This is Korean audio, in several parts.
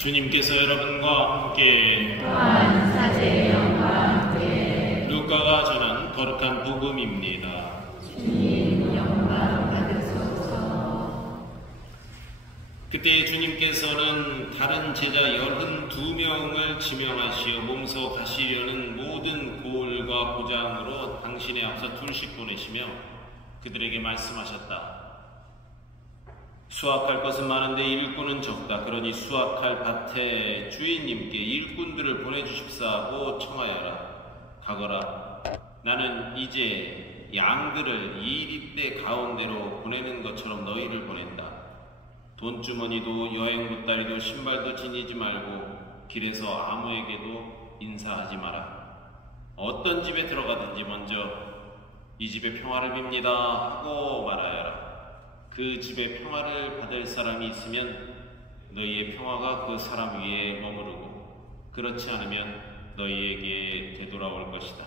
주님께서 여러분과 함께 또한 사제의 영과 함께 루카가 전한 거룩한 복음입니다. 주님 영광 받으소서. 그때 주님께서는 다른 제자 32명을 지명하시어 몸소 가시려는 모든 고을과 고장으로 당신의 앞서 둘씩 보내시며 그들에게 말씀하셨다. 수확할 것은 많은데 일꾼은 적다. 그러니 수확할 밭의 주인님께 일꾼들을 보내주십사하고 청하여라. 가거라. 나는 이제 양들을 이리떼 가운데로 보내는 것처럼 너희를 보낸다. 돈주머니도 여행 보따리도 신발도 지니지 말고 길에서 아무에게도 인사하지 마라. 어떤 집에 들어가든지 먼저 이 집에 평화를 빕니다 하고 말하여라. 그 집에 평화를 받을 사람이 있으면 너희의 평화가 그 사람 위에 머무르고 그렇지 않으면 너희에게 되돌아올 것이다.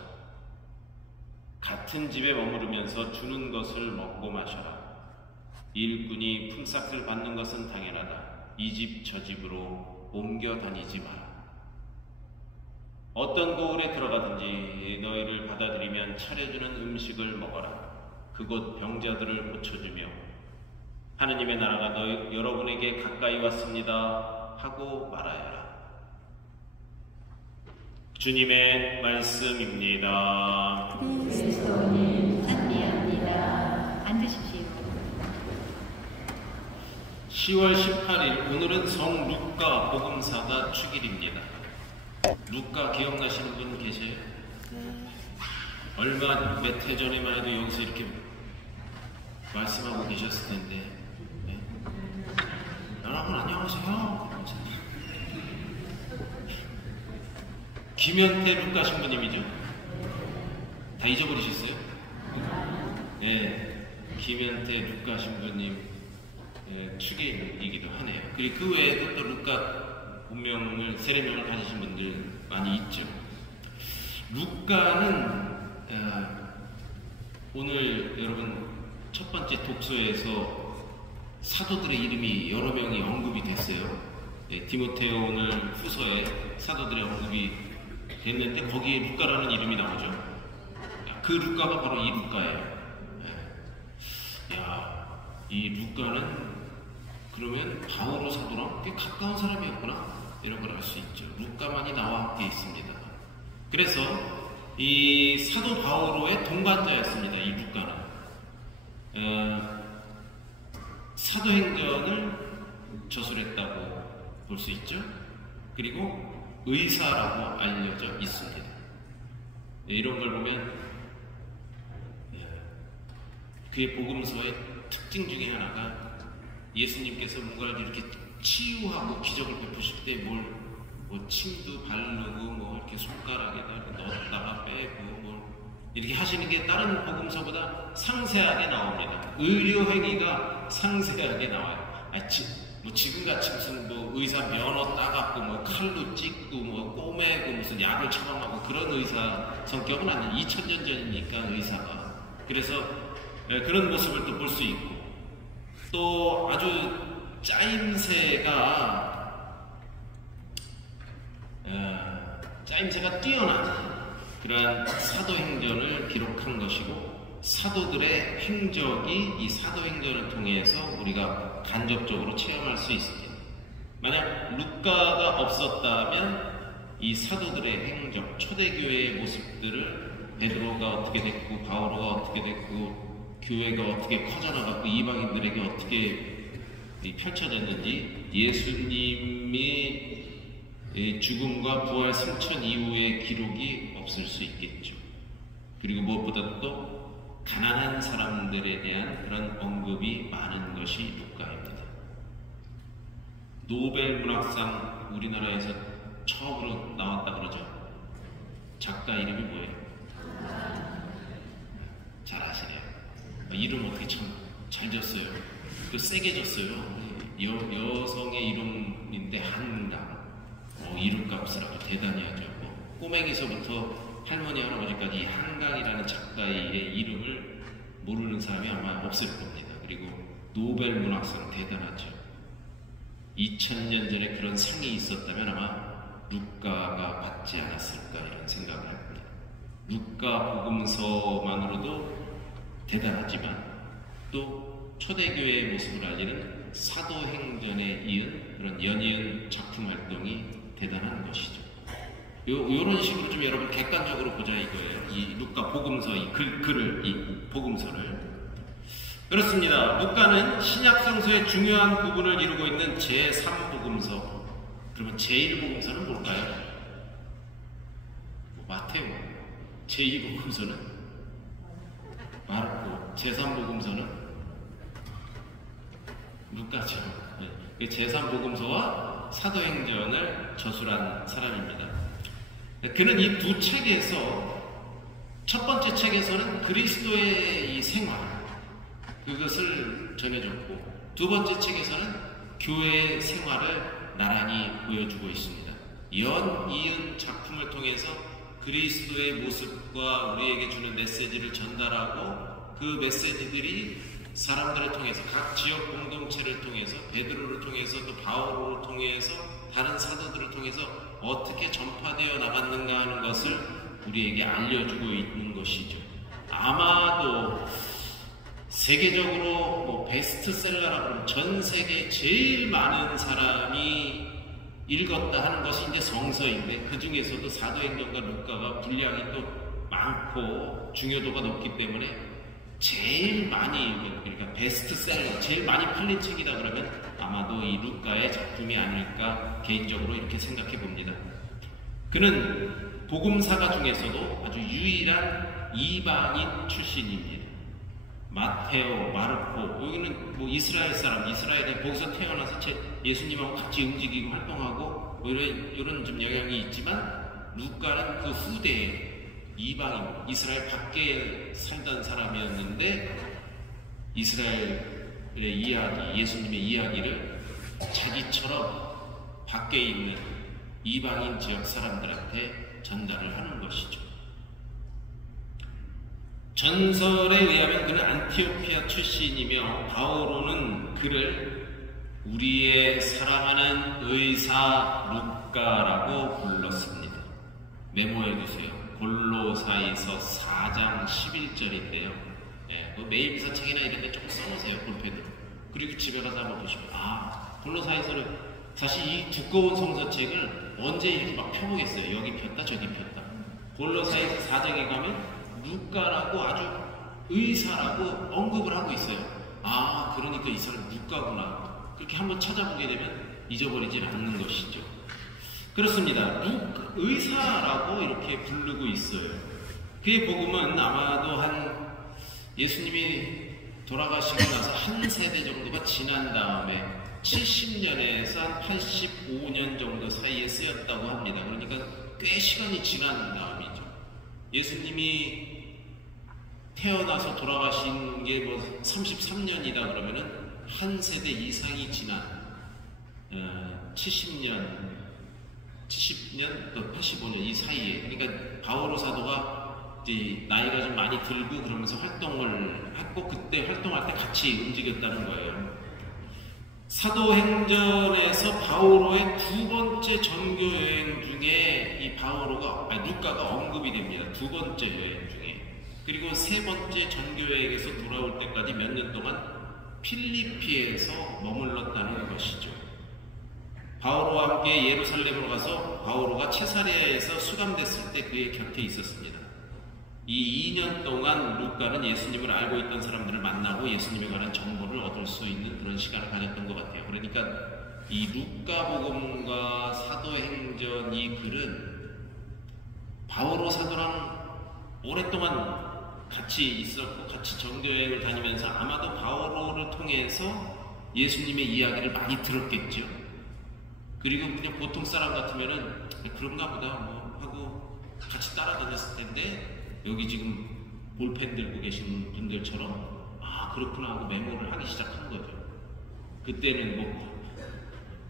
같은 집에 머무르면서 주는 것을 먹고 마셔라. 일꾼이 품삯을 받는 것은 당연하다. 이 집 저 집으로 옮겨 다니지 마라. 어떤 고을에 들어가든지 너희를 받아들이면 차려주는 음식을 먹어라. 그곳 병자들을 고쳐주며 하느님의 나라가 여러분에게 가까이 왔습니다 하고 말하여라. 주님의 말씀입니다. 그리스도님 찬미합니다. 앉으십시오. 10월 18일 오늘은 성 루카 복음사가 축일입니다. 루카 기억나시는 분 계세요? 얼마 몇 해 전에만 해도 여기서 이렇게 말씀하고 계셨을 텐데 여러분 안녕하세요. 김현태 루카 신부님이죠? 다 잊어버리셨어요? 네, 김현태 루카 신부님 축일이기도 하네요. 그리고 그 외에도 또 루카 본명을 세례명을 가지신 분들 많이 있죠. 루카는 오늘 여러분 첫 번째 독서에서 사도들의 이름이 여러 명이 언급이 됐어요. 디모데오 오늘 후서에 사도들의 언급이 됐는데 거기에 루카라는 이름이 나오죠. 그 루카가 바로 이 루카예요. 이 루카는 그러면 바오로 사도랑 꽤 가까운 사람이었구나 이런 걸 알 수 있죠. 루카만이 나와 함께 있습니다. 그래서 이 사도 바오로의 동반자였습니다. 이 루카는 사도행전을 저술했다고 볼 수 있죠. 그리고 의사라고 알려져 있습니다. 이런 걸 보면 그의 복음서의 특징 중에 하나가 예수님께서 뭔가를 이렇게 치유하고 기적을 베푸실 때 뭐 침도 바르고 뭐 이렇게 손가락에다 넣었다가 빼고 뭐 이렇게 하시는 게 다른 복음서보다 상세하게 나옵니다. 의료 행위가 상세하게 나와요. 뭐 지금같이 무슨 뭐 의사 면허 따갖고 뭐 칼로 찢고 뭐 꼬매고 무슨 약을 처방하고 그런 의사 성격은 아니에요. 2000년 전이니까 의사가. 그래서 그런 모습을 또 볼 수 있고 또 아주 짜임새가 뛰어난 그러한 사도행전을 기록한 것이고 사도들의 행적이 이 사도행전을 통해서 우리가 간접적으로 체험할 수 있습니다. 만약 루카가 없었다면 이 사도들의 행적, 초대교회의 모습들을 베드로가 어떻게 됐고 바오로가 어떻게 됐고 교회가 어떻게 커져나갔고 이방인들에게 어떻게 펼쳐졌는지 예수님의 죽음과 부활 승천 이후의 기록이 없을 수 있겠죠. 그리고 무엇보다 또 가난한 사람들에 대한 그런 언급이 많은 것이 루카입니다. 노벨 문학상 우리나라에서 처음으로 나왔다 그러죠. 작가 이름이 뭐예요? 잘 아시네요. 이름 어떻게 참 잘 졌어요. 그 세게 졌어요. 여성의 이름인데 한강. 이름값을 아주 대단히 하죠. 꼬맹이서부터 할머니 할아버지까지 이 한강이라는 작가의 이름을 모르는 사람이 아마 없을 겁니다. 그리고 노벨 문학상 대단하죠. 2000년 전에 그런 상이 있었다면 아마 루카가 받지 않았을까 이런 생각을 합니다. 루카 복음서만으로도 대단하지만 또 초대교회의 모습을 알리는 사도행전에 이은 그런 연이은 작품 활동이 대단한 것이죠. 요런 식으로 좀 여러분 객관적으로 보자 이거예요. 이 루카 복음서, 이 복음서를. 그렇습니다. 루카는 신약성서의 중요한 부분을 이루고 있는 제3복음서. 그러면 제1복음서는 뭘까요? 마태오. 제2복음서는 마르코. 제3복음서는 루카죠. 네. 제3복음서와 사도행전을 저술한 사람입니다. 그는 이 두 책에서 첫 번째 책에서는 그리스도의 이 생활 그것을 전해줬고 두 번째 책에서는 교회의 생활을 나란히 보여주고 있습니다. 연이은 작품을 통해서 그리스도의 모습과 우리에게 주는 메시지를 전달하고 그 메시지들이 사람들을 통해서 각 지역 공동체를 통해서 베드로를 통해서 또 바울을 통해서 다른 사도들을 통해서 어떻게 전파되어 나갔는가 하는 것을 우리에게 알려주고 있는 것이죠. 아마도 세계적으로 베스트셀러라고 하면 전 세계에 제일 많은 사람이 읽었다 하는 것이 이제 성서인데 그 중에서도 사도행전과 루카가 분량이 또 많고 중요도가 높기 때문에 제일 많이 그러니까 베스트셀러 제일 많이 팔린 책이다 그러면 아마도 이 루카의 작품이 아닐까 개인적으로 이렇게 생각해 봅니다. 그는 복음사가 중에서도 아주 유일한 이방인 출신입니다. 마테오, 마르코 여기는 뭐 이스라엘 사람, 이스라엘에 거기서 태어나서 예수님하고 같이 움직이고 활동하고 뭐 이런 좀 영향이 있지만 루카는 그 후대에 이방인, 이스라엘 밖에 살던 사람이었는데 이스라엘의 이야기, 예수님의 이야기를 자기처럼 밖에 있는 이방인 지역 사람들한테 전달을 하는 것이죠. 전설에 의하면 그는 안티오피아 출신이며 바오로는 그를 우리의 사랑하는 의사 루카라고 불렀습니다. 메모해두세요. 골로사이서 4장 11절인데요. 네, 메일기사 책이나 이런 데 조금 써놓으세요. 볼펜으로. 그리고 집에 가서 한번 보시면 골로사이서는 사실 이 두꺼운 성서책을 언제 이렇게 막 펴보겠어요. 여기 폈다 저기 폈다. 골로사이서 4장에 가면 루카라고 아주 의사라고 언급을 하고 있어요. 그러니까 이 사람 루카구나. 그렇게 한번 찾아보게 되면 잊어버리지 않는 것이죠. 그렇습니다. 의사라고 이렇게 부르고 있어요. 그의 복음은 아마도 예수님이 돌아가시고 나서 한 세대 정도가 지난 다음에 70년에서 한 85년 정도 사이에 쓰였다고 합니다. 그러니까 꽤 시간이 지난 다음이죠. 예수님이 태어나서 돌아가신 게 뭐 33년이다 그러면은 한 세대 이상이 지난 70년 또 85년 이 사이에 그러니까 바오로 사도가 이제 나이가 좀 많이 들고 그러면서 활동을 했고 그때 활동할 때 같이 움직였다는 거예요. 사도행전에서 바오로의 두 번째 전교 여행 중에 이 루카가 언급이 됩니다. 두 번째 여행 중에. 그리고 세 번째 전교 여행에서 돌아올 때까지 몇 년 동안 필리피에서 머물렀다는 것이죠. 바오로와 함께 예루살렘으로 가서 바오로가 체사리아에서 수감됐을 때 그의 곁에 있었습니다. 이 2년 동안 루카는 예수님을 알고 있던 사람들을 만나고 예수님에 관한 정보를 얻을 수 있는 그런 시간을 가졌던 것 같아요. 그러니까 이 루카복음과 사도행전 이 글은 바오로 사도랑 오랫동안 같이 있었고 같이 전교여행을 다니면서 아마도 바오로를 통해서 예수님의 이야기를 많이 들었겠죠. 그리고 그냥 보통 사람 같으면은 그런가 보다 뭐 하고 같이 따라다녔을 텐데 여기 지금 볼펜 들고 계신 분들처럼 그렇구나 하고 메모를 하기 시작한 거죠. 그때는 뭐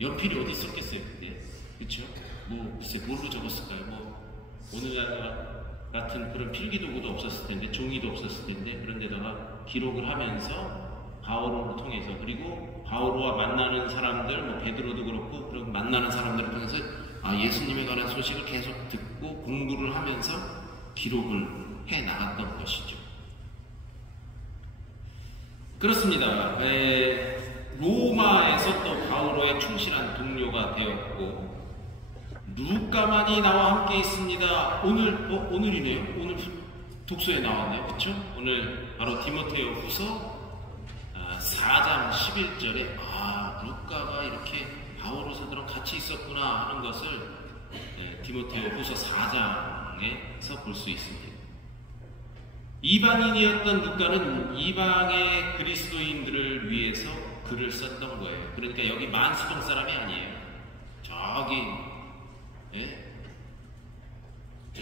연필이 어디 있었겠어요 그때, 그렇죠? 뭐 글쎄 뭘로 적었을까요? 뭐 오늘날 같은 그런 필기도구도 없었을 텐데 종이도 없었을 텐데 그런 데다가 기록을 하면서 바오로를 통해서 그리고 바오로와 만나는 사람들, 뭐 베드로도 그렇고 그런 만나는 사람들을 통해서 예수님에 관한 소식을 계속 듣고 공부를 하면서 기록을 해 나갔던 것이죠. 그렇습니다. 로마에서 또 바오로의 충실한 동료가 되었고, 루카만이 나와 함께 있습니다. 오늘이네요. 오늘 독서에 나왔네요. 그렇죠? 오늘 바로 디모데오 후서 4장 11절에 루카가 이렇게 바오로서들은 같이 있었구나 하는 것을 디모데오 후서 4장에서 볼 수 있습니다. 이방인이었던 루카는 이방의 그리스도인들을 위해서 글을 썼던 거예요. 그러니까 여기 만수동 사람이 아니에요. 저기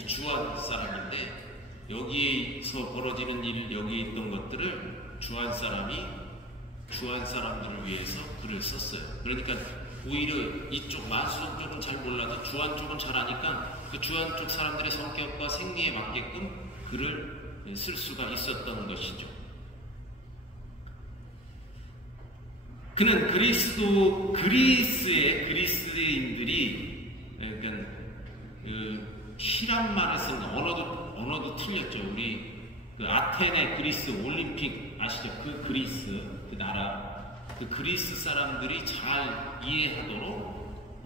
주한 사람인데 여기서 벌어지는 일, 여기 있던 것들을 주한 사람들을 위해서 글을 썼어요. 그러니까 오히려 이쪽 만수동 쪽은 잘 몰라도 주한 쪽은 잘 아니까 그 주한 쪽 사람들의 성격과 생리에 맞게끔 글을 쓸 수가 있었던 것이죠. 그는 그리스의 그리스인들이 그러니까 히란 말을 쓴 언어도 틀렸죠. 우리 그 아테네 그리스 올림픽 아시죠? 그 그리스 그 나라 그 그리스 사람들이 잘 이해하도록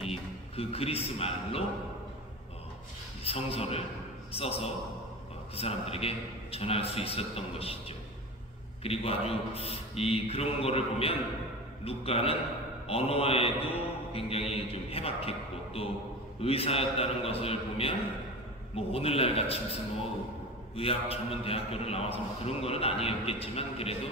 그 그리스 말로 성서를 써서 그 사람들에게 전할 수 있었던 것이죠. 그리고 아주 그런 거를 보면 루카는 언어에도 굉장히 좀 해박했고 또 의사였다는 것을 보면 뭐 오늘날 같이 무슨 뭐 의학 전문 대학교를 나와서 뭐 그런 거는 아니었겠지만 그래도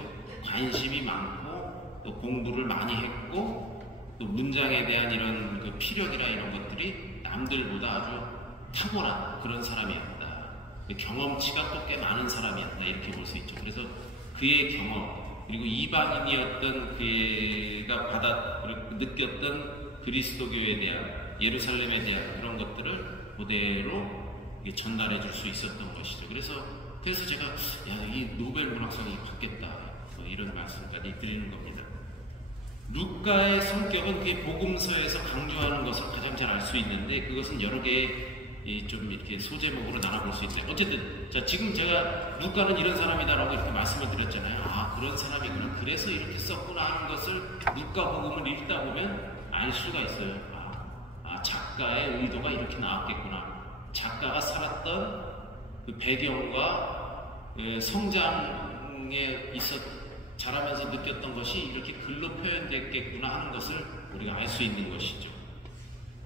관심이 많고 또 공부를 많이 했고 또 문장에 대한 이런 그 피력이나 이런 것들이 남들보다 아주 탁월한 그런 사람이었다. 경험치가 또 꽤 많은 사람이었다 이렇게 볼 수 있죠. 그래서 그의 경험 그리고 이방인이었던 그가 느꼈던 그리스도교에 대한 예루살렘에 대한 그런 것들을 그대로 전달해 줄 수 있었던 것이죠. 그래서 제가 이 노벨 문학상이 받겠다 이런 말씀까지 드리는 겁니다. 루카의 성격은 그게 복음서에서 강조하는 것을 가장 잘 알 수 있는데 그것은 여러 개의 좀 이렇게 소제목으로 나눠볼 수 있어요. 어쨌든 지금 제가 루카는 이런 사람이다라고 이렇게 말씀을 드렸잖아요. 그런 사람이구나. 그래서 이렇게 썼구나 하는 것을 루카 복음을 읽다 보면 알 수가 있어요. 작가의 의도가 이렇게 나왔겠구나. 작가가 살았던 그 배경과 성장에 자라면서 느꼈던 것이 이렇게 글로 표현됐겠구나 하는 것을 우리가 알 수 있는 것이죠.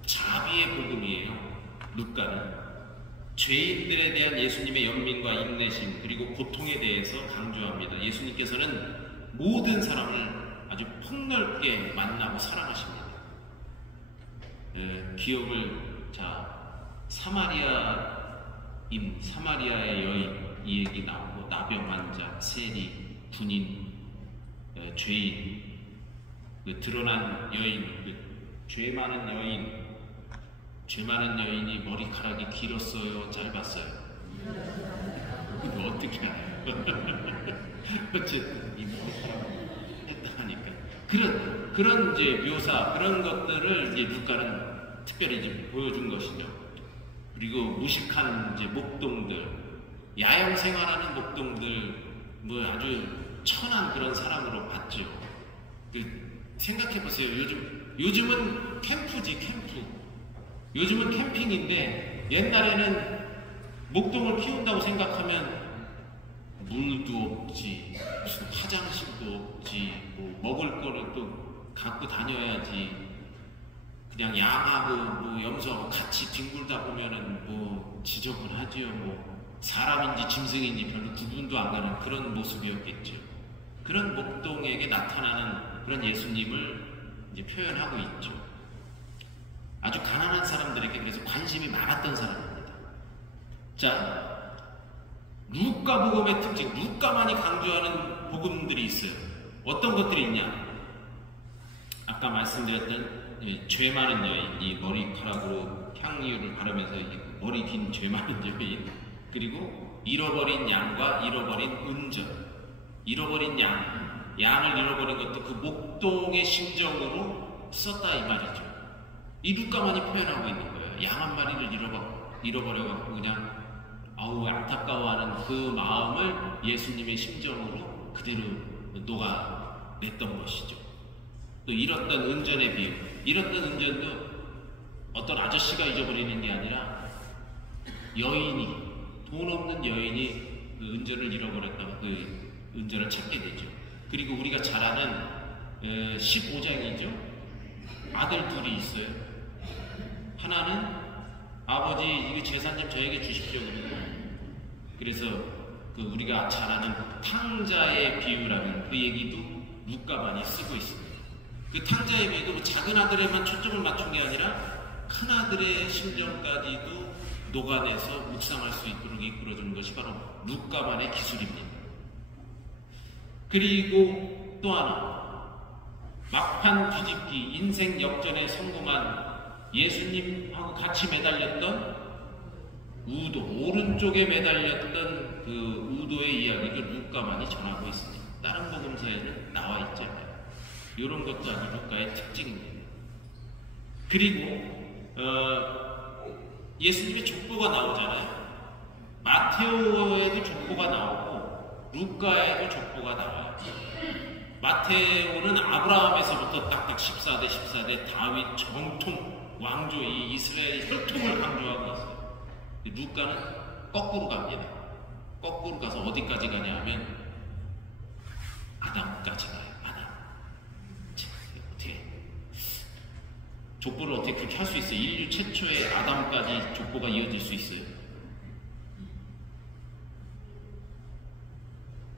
자비의 복음이에요. 루카는 죄인들에 대한 예수님의 연민과 인내심 그리고 고통에 대해서 강조합니다. 예수님께서는 모든 사람을 아주 폭넓게 만나고 사랑하십니다. 기억을 사마리아의 여인 이 얘기 나오고 나병 환자, 세리, 군인, 죄인, 드러난 여인, 죄 많은 여인이 머리카락이 길었어요? 짧았어요? 이거 어떻게 알아요? 어쨌든 이 머리카락을 했다 하니까 그런 이제 묘사 그런 것들을 이제 루카는 특별히 이제 보여준 것이죠. 그리고 무식한 이제 목동들, 야영 생활하는 목동들 뭐 아주 천한 그런 사람으로 봤죠. 생각해 보세요. 요즘은 캠프지 캠프. 요즘은 캠핑인데 옛날에는 목동을 키운다고 생각하면 물도 없지, 무슨 화장실도 없지, 뭐 먹을 거를 또 갖고 다녀야지. 그냥 양하고 뭐 염소하고 같이 뒹굴다 보면은 뭐 지저분하지요. 뭐 사람인지 짐승인지 별로 구분도 안 가는 그런 모습이었겠죠. 그런 목동에게 나타나는 그런 예수님을 이제 표현하고 있죠. 아주 가난한 사람들에게 그래서 관심이 많았던 사람입니다. 자, 루카 복음의 특징, 루카만이 강조하는 복음들이 있어요. 어떤 것들이 있냐? 아까 말씀드렸던 죄 많은 여인, 이 머리카락으로 향유를 바르면서 머리 긴 죄 많은 여인, 그리고 잃어버린 양과 잃어버린 운전. 잃어버린 양, 양을 잃어버린 것도 그 목동의 심정으로 썼다 이 말이죠. 이 루카만이 표현하고 있는 거예요. 양 한 마리를 잃어버려갖고 그냥 안타까워하는 그 마음을 예수님의 심정으로 그대로 녹아냈던 것이죠. 또 잃었던 은전의 비유, 잃었던 은전도 어떤 아저씨가 잊어버리는 게 아니라 여인이, 돈 없는 여인이 그 은전을 잃어버렸다고 그 은전을 찾게 되죠. 그리고 우리가 잘 아는 15장이죠. 아들 둘이 있어요. 하나는 아버지 이거 재산 좀 저에게 주십시오. 그래서 그 우리가 잘 아는 탕자의 비유라는 그 얘기도 루카만이 쓰고 있습니다. 그 탕자의 비유도 작은 아들에만 초점을 맞춘 게 아니라 큰 아들의 심정까지도 녹아내서 묵상할 수 있도록 이끌어주는 것이 바로 루카만의 기술입니다. 그리고 또 하나, 막판 뒤집기, 인생 역전에 성공한 예수님하고 같이 매달렸던 우도, 오른쪽에 매달렸던 그 우도의 이야기를 루카만이 전하고 있습니다. 다른 복음서에는 나와 있잖아요. 이런 것도 아주 루카의 특징입니다. 그리고 예수님의 족보가 나오잖아요. 마테오에도 족보가 나오고 루카에도 족보가 나와요. 마테오는 아브라함에서부터 딱딱 14대 다윗 정통 왕조, 이 이스라엘의 혈통을 강조하고 있어요. 루카는 거꾸로 갑니다. 거꾸로 가서 어디까지 가냐 하면 아담까지 가요. 아담. 어떻게 족보를 어떻게 그렇게 할 수 있어요? 인류 최초의 아담까지 족보가 이어질 수 있어요?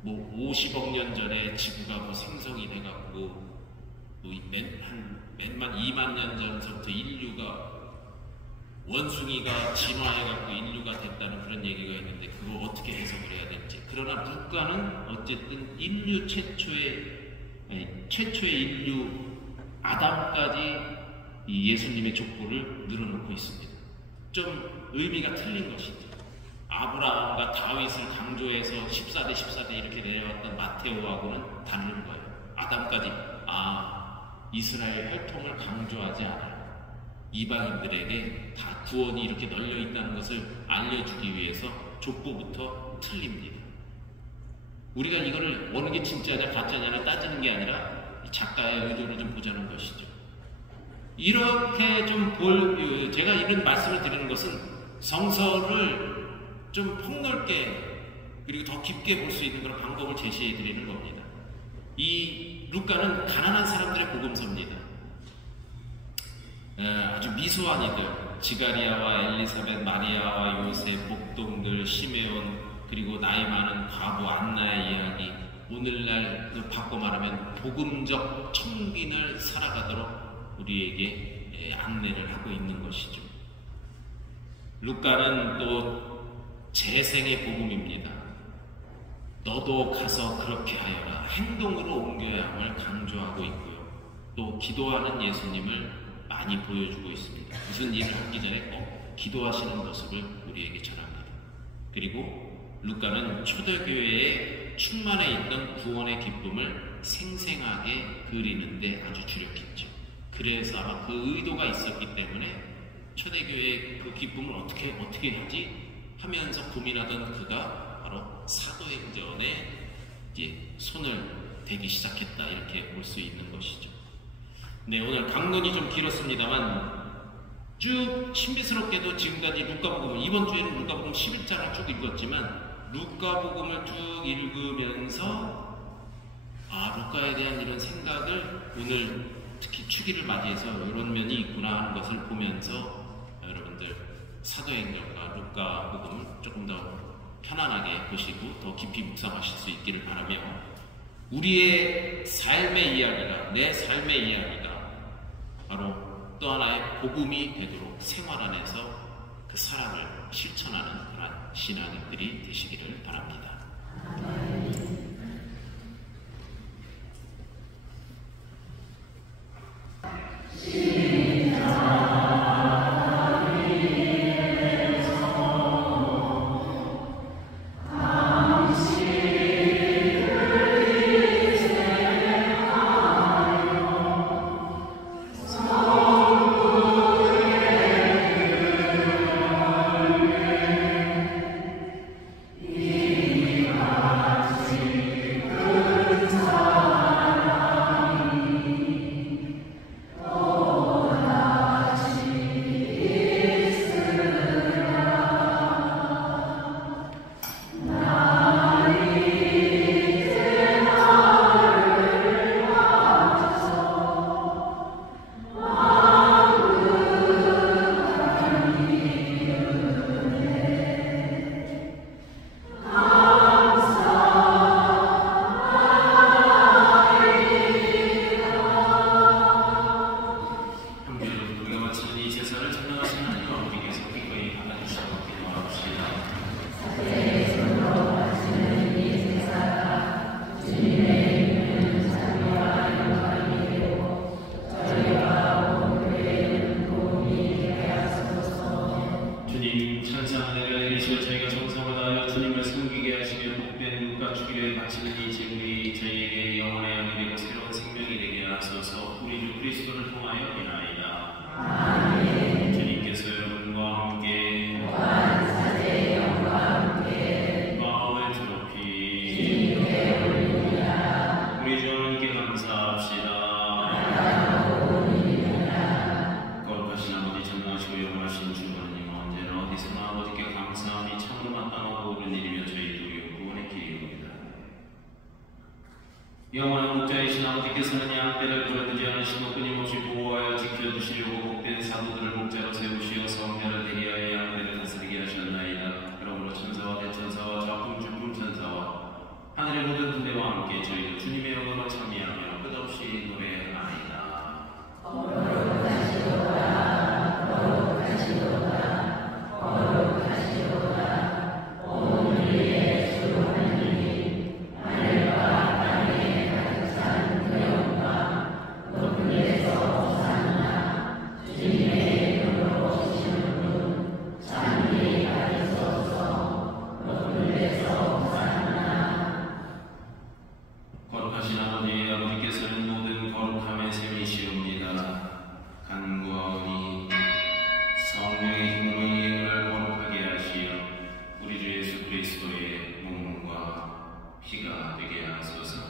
뭐 50억 년 전에 지구가 뭐 생성이 돼갖고 몇만 2만 년 전서부터 인류가 원숭이가 진화해갖고 인류가 됐다는 그런 얘기가 있는데 그걸 어떻게 해석을 해야 될지. 그러나 루카는 어쨌든 인류 최초의 인류 아담까지 이 예수님의 족보를 늘어놓고 있습니다. 좀 의미가 틀린 것이죠. 아브라함과 다윗을 강조해서 14대 이렇게 내려왔던 마테오하고는 다른 거예요. 아담까지 이스라엘 혈통을 강조하지 않아요. 이방인들에게 다 구원이 이렇게 널려 있다는 것을 알려주기 위해서 족보부터 틀립니다. 우리가 이거를 어느 게 진짜냐 가짜냐를 따지는 게 아니라 작가의 의도를 좀 보자는 것이죠. 이렇게 좀 제가 이런 말씀을 드리는 것은 성서를 좀 폭넓게 그리고 더 깊게 볼 수 있는 그런 방법을 제시해 드리는 겁니다. 이 루카는 가난한 사람들의 복음서입니다. 아주 미소한 이들, 지가리아와 엘리사벳, 마리아와 요셉, 목동들, 시메온, 그리고 나이 많은 과부 안나의 이야기, 오늘날 바꿔 말하면 복음적 청긴을 살아가도록 우리에게 안내를 하고 있는 것이죠. 루카는 또 재생의 복음입니다. 너도 가서 그렇게 하여라. 행동으로 옮겨야 함을 강조하고 있고요. 또 기도하는 예수님을 많이 보여주고 있습니다. 무슨 일을 하기 전에 꼭 기도하시는 모습을 우리에게 전합니다. 그리고 루카는 초대교회에 충만해 있던 구원의 기쁨을 생생하게 그리는데 아주 주력했죠. 그래서 아마 그 의도가 있었기 때문에 초대교회의 그 기쁨을 어떻게 하지 하면서 고민하던 그가 바로 사도행전에 이제 손을 대기 시작했다, 이렇게 볼 수 있는 것이죠. 네, 오늘 강론이 좀 길었습니다만 쭉 신비스럽게도 지금까지 루카복음을, 이번 주에는 루카복음 11장을 쭉 읽었지만 루카복음을 쭉 읽으면서 루카에 대한 이런 생각을 오늘 특히 추기를 맞이해서 이런 면이 있구나 하는 것을 보면서 여러분들 사도행전과 루카복음을 조금 더 편안하게 보시고 더 깊이 묵상하실 수 있기를 바라며, 우리의 삶의 이야기가, 내 삶의 이야기가 바로 또 하나의 복음이 되도록 생활 안에서 그 사랑을 실천하는 그런 신앙인들이 되시기를 바랍니다. 것이요 저희가 정성을 다하여 주님을 섬기게 하시며 복된 눈과 주기를 바치는 이 재물이 저희에게 영원의 양이 되고 새로운 생명이 되게 하소서. 우리 주 그리스도를 통하여 비나이다. 아멘. 주님께서 여러분과 함께 사제의 영과 함께 마음을 드높이 주님께 올리리라. 우리 주 하나님께 감사합시다. 거룩하신 아버지, 전능하시고 영원하신 주 하나님, 언제나 어디서나 아버지께 감사함이 참으로 마땅하고 옳은 일이며 저희도 구원의 길이옵니다. 영원한 목자이신 아버지께서는 양떼를 버려두지 않으시고 끊임없이 보호하여 지켜주시려고 복된 사도들을 목자로 세우시어 성자를 대리하여 양떼를 다스리게 하셨나이다. 그러므로 천사와 대천사와 작품주품 천사와 하늘의 모든 군대와 함께 저희도 주님의 영광을 찬미하며 끝없이 노래하나이다. 거룩하신 아버지, 아버지께서는 모든 거룩함의 셈이시옵니다. 간구와 의리, 성령의 힘으로 이 예물을 거룩하게 하시어 우리 주 예수 그리스도의 몸과 피가 되게 하소서.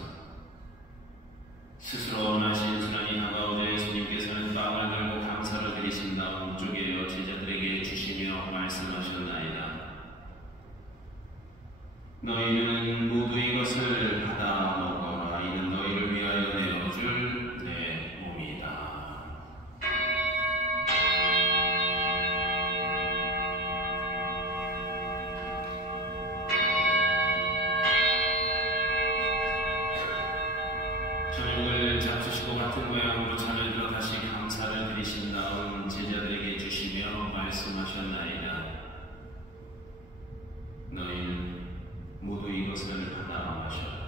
스스로 원하신 순환이 다가오자 예수님께서는 빵을 들고 감사를 드리신 다음 쪼개어 제자들에게 주시며 말씀하셨나이다. 너희는 모두 이것을 받아 먹어라. 이는 너희를 위하여 내어줄 내 몸이다. 저녁을 잡수시고 같은 모양으로 잔을 들어 다시 감사를 드리신 다음 제자들에게 주시며 말씀하셨나이다. 너희는 모두 이것을 받아 마셔라.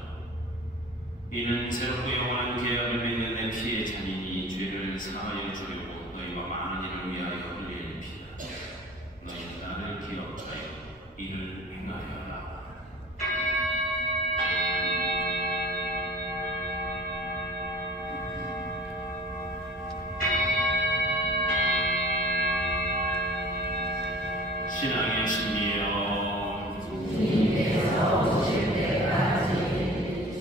이는 새롭고 영원한 계약을 맺는 내 피의 잔이니 죄를 사하여 주려고 너희와 많은 이를 위하여 흘릴 피다. 너희는 나를 기억하여 이를 행하여라. 신앙의 신이여, 주님께서 오실 때까지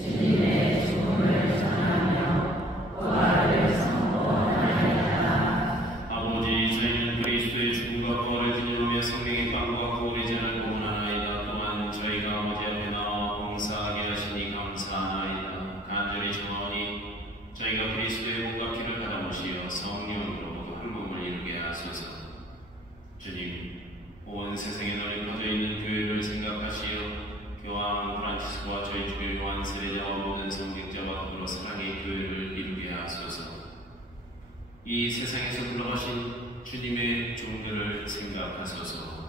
주님의 죽음을 전하며 부활을 선포하나이다. 아버지, 저희는 그리스도의 죽음과 부활을 기념하며 성령의 빵과 부활의 잔을 공헌하나이다. 또한 저희가 아버지 앞에 나와 봉사하게 하시니 감사하나이다. 간절히 청하오니 저희가 그리스도의 몸과 피를 받아 모시어 성령으로 모두 한 몸을 이루게 하소서. 주님, 온 세상에 널리 퍼져 있는 교회를 생각하시어 교황 프란치스코와 저희 주교 요한 세례자와 모든 성직자와 더불어 사랑의 교회를 이루게 하소서. 이 세상에서 불러가신 주님의 종들을 생각하소서.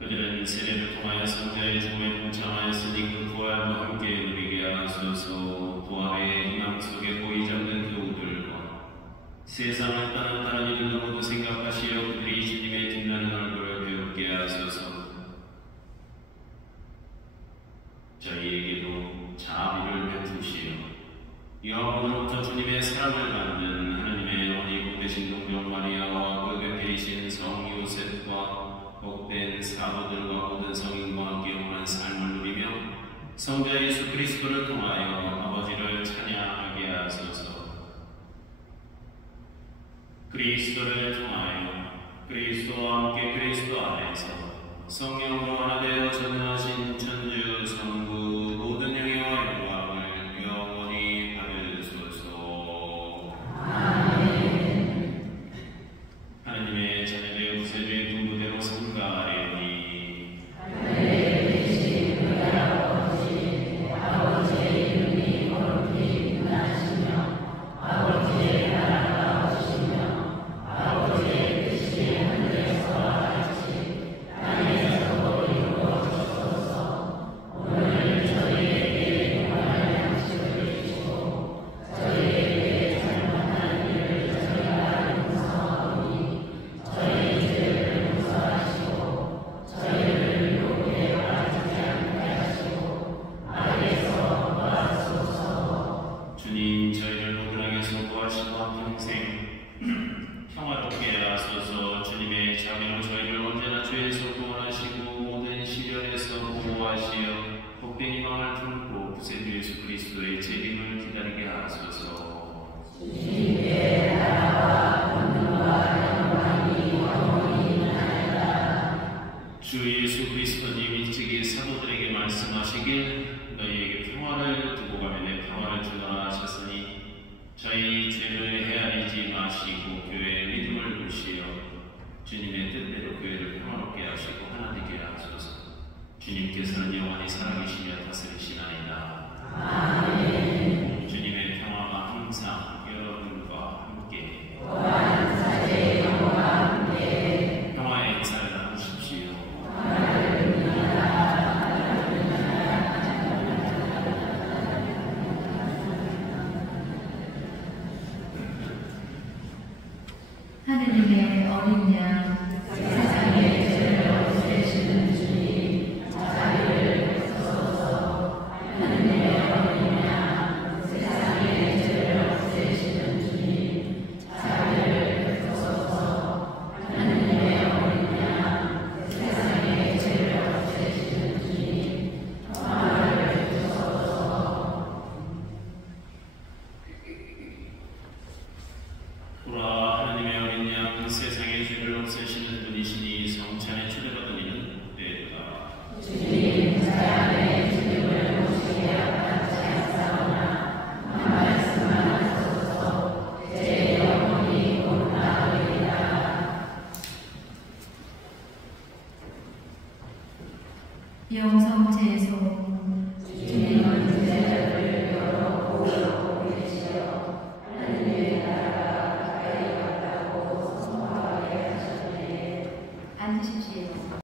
그들은 세례를 통하여 성자의 죽음에 동참하였으니 그 부활도 함께 누리게 하소서. 부활의 희망 속에 보이지 않는 교우들과 세상을 떠난 다른 이들도 모두 생각하시어 그들이 주님의 빛나는 얼굴을 배우게 하소서. 저희에게도 자비를 베푸시어 영원으로부터 주님의 사랑을 받는 하나님의 어머니 복되신 동정 마리아와 그 곁에 성 요셉과 복된 사도들과 모든 성인과 함께 영원한 삶을 누리며 성자 예수 그리스도를 통하여 아버지를 찬양하게 하소서. 그리스도를 통하여 그리스도와 함께 그리스도 안에서 성령으로 하나 되어 전능하신 천주 성부 모든 영예와 영광을 영원히 받으소서. 아멘. 하나님의 자녀되어 구세주의 두 무대로 성가하리니 하늘에 계신 우리 아버지, 아버지의 이름이 거룩히 빛나시며 아버지의 나라가 오시며 아버지의 뜻이 하늘에서와 같이 땅에서도 이루어지소서. 오늘 인도하시고 평생 평화롭게 하소서. 주님의 자비로 저희를 언제나 죄에서 구원하시고 모든 시련에서 보호하시어 복된 희망을 품고 구세주 예수 그리스도의 재림을 기다리게 하소서. 주님의 나라와 권능과 영광이 영원히 나아가라. 주 예수 그리스도님 일찍이 사도들에게 말씀하시길 너희에게 평화를 두고 가며 내 평화를 주노라 하셨으니 저희 죄를 헤아리지 마시고 교회의 믿음을 보시어 주님의 뜻대로 교회를 평화롭게 하시고 하나 되게 하소서. 주님께서는 영원히 살아계시며 다스리시나이다. 아멘. 주님의 평화가 항상 여러분과 함께 또한 사제의 영과 함께 평화의 인사를 나누십시오. 하느님의 어린 양, 세상의 죄를 없애시는 주님, 자비를 베푸소서. 하느님의 어린 양, 세상의 죄를 없애시는 주님, 자비를 베푸소서. 하느님의 어린 양, 세상의 죄를 없애시는 주님, 평화를 베푸소서. 보라, 하나님의 어린 양, 세상의 죄를 없애시는 분이시니 성찬에 초대받은 이는 되다. 주님, 자양의 주님을 모시게 합당치 않사오나 한 말씀만 하소서. 제 영혼이 곧 나으리라. 영성제소